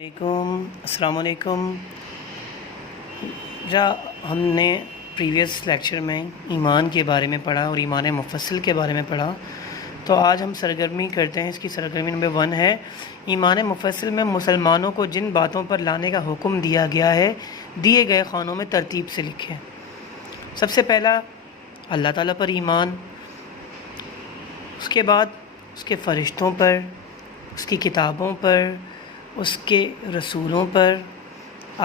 السلام علیکم۔ ہم نے پریویس لیکچر میں ایمان کے بارے میں پڑھا اور ایمان مفصل کے بارے میں پڑھا، تو آج ہم سرگرمی کرتے ہیں۔ اس کی سرگرمی نمبر 1 ہے ایمان مفصل میں مسلمانوں کو جن باتوں پر لانے کا حکم دیا گیا ہے دیے گئے خانوں میں ترتیب سے لکھیں۔ سب سے پہلا اللہ تعالیٰ پر ایمان، اس کے بعد اس کے فرشتوں پر، اس کی کتابوں پر، اس کے رسولوں پر،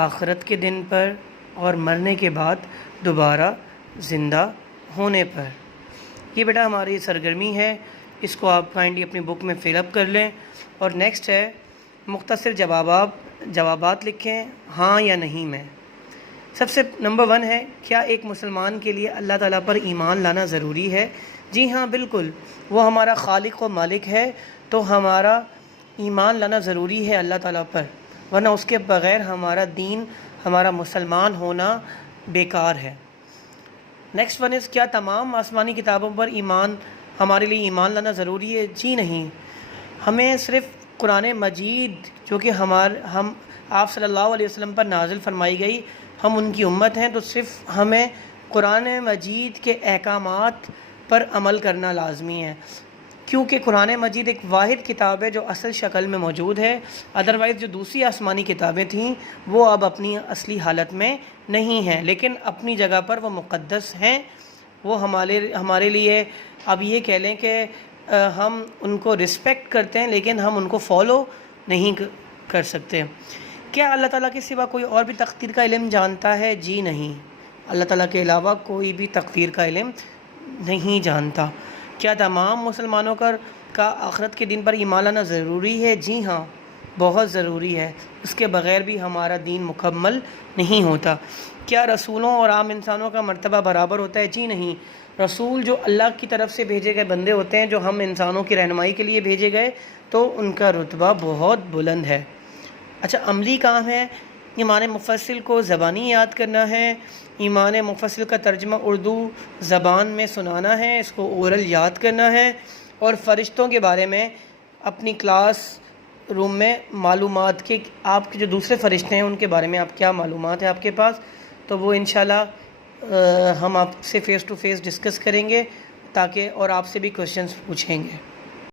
آخرت کے دن پر اور مرنے کے بعد دوبارہ زندہ ہونے پر۔ یہ بیٹا ہماری سرگرمی ہے، اس کو آپ کائنڈلی اپنی بک میں فل اپ کر لیں۔ اور نیکسٹ ہے مختصر جوابات لکھیں ہاں یا نہیں میں۔ سب سے نمبر 1 ہے کیا ایک مسلمان کے لیے اللہ تعالیٰ پر ایمان لانا ضروری ہے؟ جی ہاں بالکل، وہ ہمارا خالق و مالک ہے تو ہمارا ایمان لانا ضروری ہے اللہ تعالیٰ پر، ورنہ اس کے بغیر ہمارا دین، ہمارا مسلمان ہونا بیکار ہے۔ نیکسٹ 1 کیا تمام آسمانی کتابوں پر ہمارے لیے ایمان لانا ضروری ہے؟ جی نہیں، ہمیں صرف قرآن مجید جو کہ آپ صلی اللہ علیہ وسلم پر نازل فرمائی گئی، ہم ان کی امت ہیں، تو صرف ہمیں قرآن مجید کے احکامات پر عمل کرنا لازمی ہے، کیونکہ قرآن مجید ایک واحد کتاب ہے جو اصل شکل میں موجود ہے۔ ادروائز جو دوسری آسمانی کتابیں تھیں وہ اب اپنی اصلی حالت میں نہیں ہیں، لیکن اپنی جگہ پر وہ مقدس ہیں۔ وہ ہمارے لیے اب یہ کہہ لیں کہ ہم ان کو رسپیکٹ کرتے ہیں لیکن ہم ان کو فالو نہیں کر سکتے۔ کیا اللہ تعالیٰ کے سوا کوئی اور بھی تقدیر کا علم جانتا ہے؟ جی نہیں، اللہ تعالیٰ کے علاوہ کوئی بھی تقدیر کا علم نہیں جانتا۔ کیا تمام مسلمانوں کا آخرت کے دن پر ایمان لانا ضروری ہے؟ جی ہاں، بہت ضروری ہے، اس کے بغیر بھی ہمارا دین مکمل نہیں ہوتا۔ کیا رسولوں اور عام انسانوں کا مرتبہ برابر ہوتا ہے؟ جی نہیں، رسول جو اللہ کی طرف سے بھیجے گئے بندے ہوتے ہیں، جو ہم انسانوں کی رہنمائی کے لیے بھیجے گئے، تو ان کا رتبہ بہت بلند ہے۔ اچھا، عملی کام ہے ایمان مفصل کو زبانی یاد کرنا ہے، ایمان مفصل کا ترجمہ اردو زبان میں سنانا ہے، اس کو اورل یاد کرنا ہے، اور فرشتوں کے بارے میں اپنی کلاس روم میں معلومات کے آپ کے جو دوسرے فرشتے ہیں ان کے بارے میں آپ کیا معلومات ہیں آپ کے پاس، تو وہ انشاءاللہ ہم آپ سے فیس ٹو فیس ڈسکس کریں گے، اور آپ سے بھی کوشچنس پوچھیں گے۔